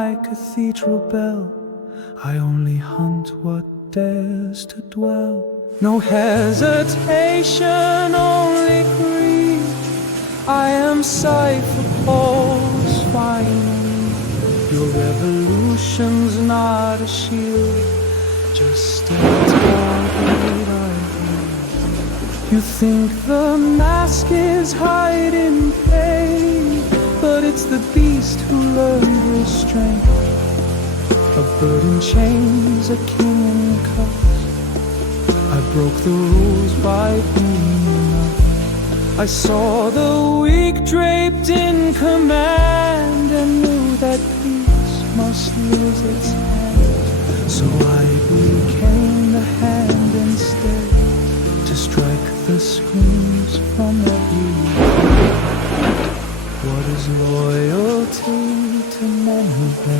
my cathedral bell. I only hunt what dares to dwell. No hesitation, only greed. I am cipher Paul's fine. Your revolution's not a shield, just a target ivory. You think the mask is hiding pain, but it's the beast who learned restraint. A bird in chains, a king in cuffs. I broke the rules by being enough. I saw the weak draped in command and knew that peace must lose its hand. So I became